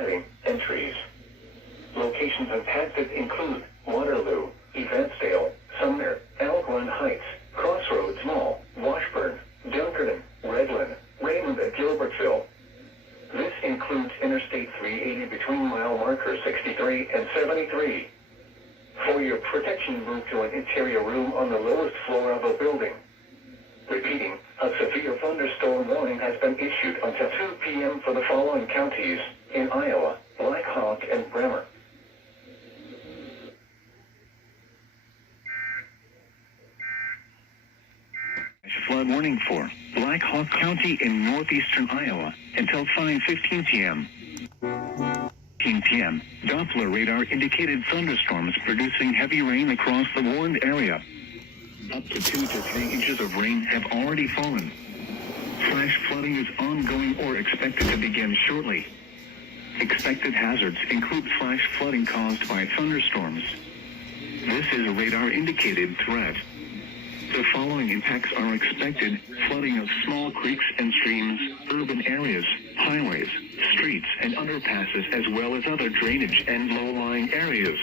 siding, and trees. Locations impacted include Waterloo, Evansdale, Sumner, Elk Run Heights, Crossroads Mall, Washburn, Dunkerton, Redland, Raymond, and Gilbertville. This includes Interstate 380 between mile markers 63 and 73. For your protection, move to an interior room on the lowest floor of a building. Repeating, a severe thunderstorm warning has been issued until 2 p.m. for the following counties in Iowa: Black Hawk and Bremer. Flood warning for Black Hawk County in northeastern Iowa until 5:15 p.m. 15 p.m. Doppler radar indicated thunderstorms producing heavy rain across the warned area. Up to 2 to 3 inches of rain have already fallen. Flash flooding is ongoing or expected to begin shortly. Expected hazards include flash flooding caused by thunderstorms. This is a radar indicated threat. The following impacts are expected: flooding of small creeks and streams, urban areas, highways, streets, and underpasses, as well as other drainage and low-lying areas.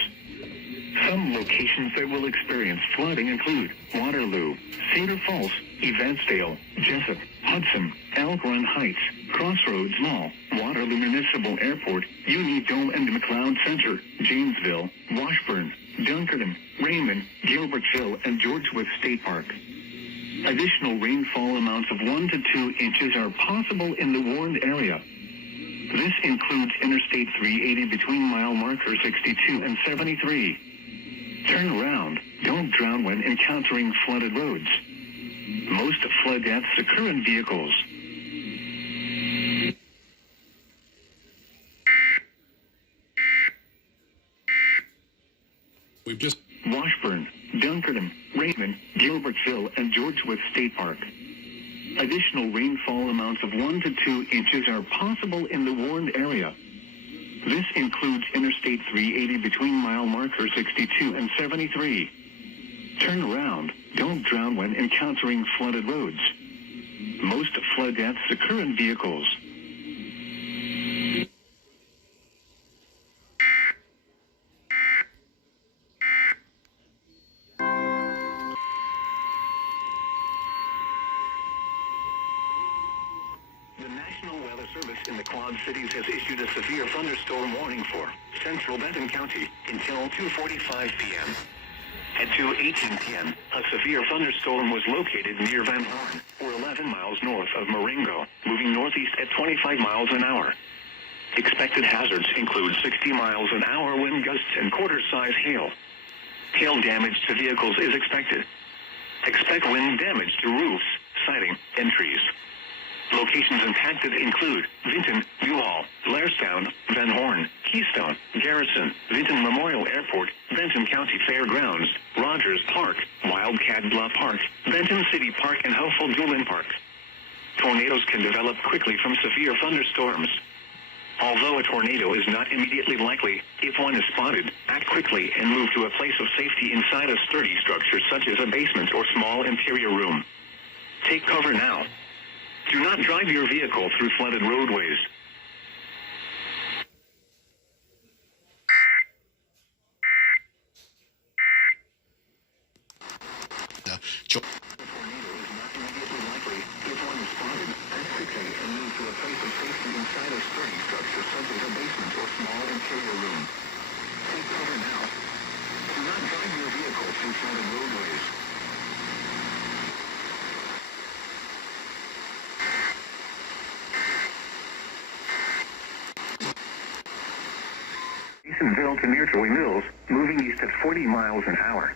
Some locations that will experience flooding include Waterloo, Cedar Falls, Evansdale, Jessup, Hudson, Elk Run Heights, Crossroads Mall, Waterloo Municipal Airport, Uni Dome and McLeod Center, Janesville, Washburn, Dunkerton, Raymond, Gilbertville, and Georgetown State Park. Additional rainfall amounts of 1 to 2 inches are possible in the warned area. This includes Interstate 380 between mile markers 62 and 73. Turn around. Don't drown when encountering flooded roads. Most flood deaths occur in vehicles. We've just Washburn, Dunkerton, Raymond, Gilbertville, and Georgetown State Park. Additional rainfall amounts of 1 to 2 inches are possible in the warned area. This includes Interstate 380 between mile markers 62 and 73. Turn around. Don't drown when encountering flooded roads. Most flood deaths occur in vehicles. The National Weather Service in the Quad Cities has issued a severe thunderstorm warning for central Benton County until 2:45 p.m. At 2:18 p.m., a severe thunderstorm was located near Van Horn, or 11 miles north of Marengo, moving northeast at 25 miles an hour. Expected hazards include 60 miles an hour wind gusts and quarter-size hail. Hail damage to vehicles is expected. Expect wind damage to roofs, siding, and trees. Locations impacted include Vinton, Newhall, Blairstown, Van Horn, Keystone, Garrison, Vinton Memorial Airport, Benton County Fairgrounds, Rogers Park, Wildcat Bluff Park, Benton City Park, and Hopeful Doolin Park. Tornadoes can develop quickly from severe thunderstorms. Although a tornado is not immediately likely, if one is spotted, act quickly and move to a place of safety inside a sturdy structure such as a basement or small interior room. Take cover now. Do not drive your vehicle through flooded roadways. a tornado is not immediately likely. If one is spotted, act quickly and move to a place of safety inside a sturdy structure such as a basement or small interior room. Take cover now. Do not drive your vehicle through flooded roadways. Masonville to near Joy Mills, moving east at 40 miles an hour.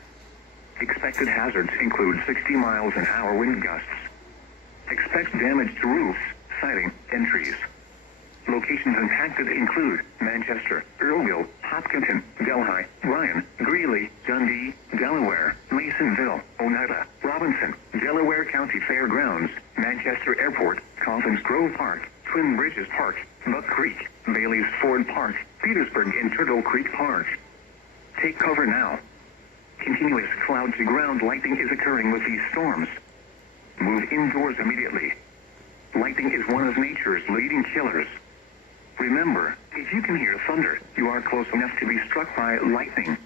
Expected hazards include 60 miles an hour wind gusts. Expect damage to roofs, siding, and trees. Locations impacted include Manchester, Earlville, Hopkinton, Delhi, Ryan, Greeley, Dundee, Delaware, Masonville, Oneida, Robinson, Delaware County Fairgrounds, Manchester Airport, Coffins Grove Park, Twin Bridges Park, Buck Creek, Bailey's Ford Park, Petersburg, and Turtle Creek Park. Take cover now. Continuous cloud-to-ground lightning is occurring with these storms. Move indoors immediately. Lightning is one of nature's leading killers. Remember, if If you can hear thunder, you are close enough to be struck by lightning.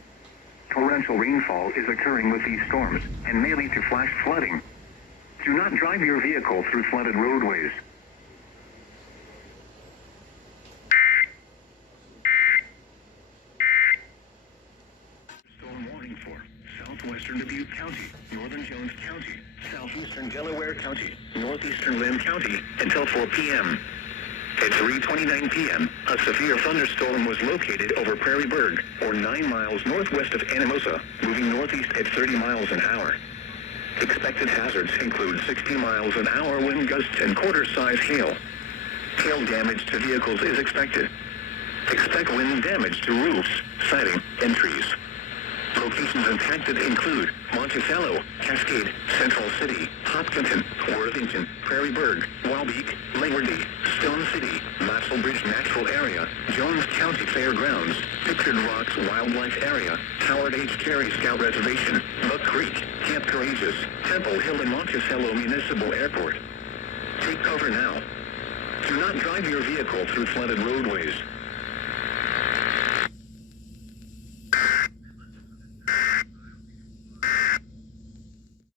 Torrential rainfall is occurring with these storms and may lead to flash flooding. Do not drive your vehicle through flooded roadways. Storm warning for southwestern Dubuque County, northern Jones County, southeastern Delaware County, northeastern Lynn County until 4 p.m. At 3:29 p.m., a severe thunderstorm was located over Prairie Berg, or 9 miles northwest of Anamosa, moving northeast at 30 miles an hour. Expected hazards include 60 miles an hour wind gusts and quarter-size hail. Hail damage to vehicles is expected. Expect wind damage to roofs, siding, and trees. Locations impacted include Monticello, Cascade, Central City, Hopkinton, Worthington, Prairie Berg, Waubeke, Langley, Stone City, Maxwell Bridge Natural Area, Jones County Fairgrounds, Pictured Rocks Wildlife Area, Howard H. Carey Scout Reservation, Buck Creek, Camp Courageous, Temple Hill and Monticello Municipal Airport. Take cover now. Do not drive your vehicle through flooded roadways.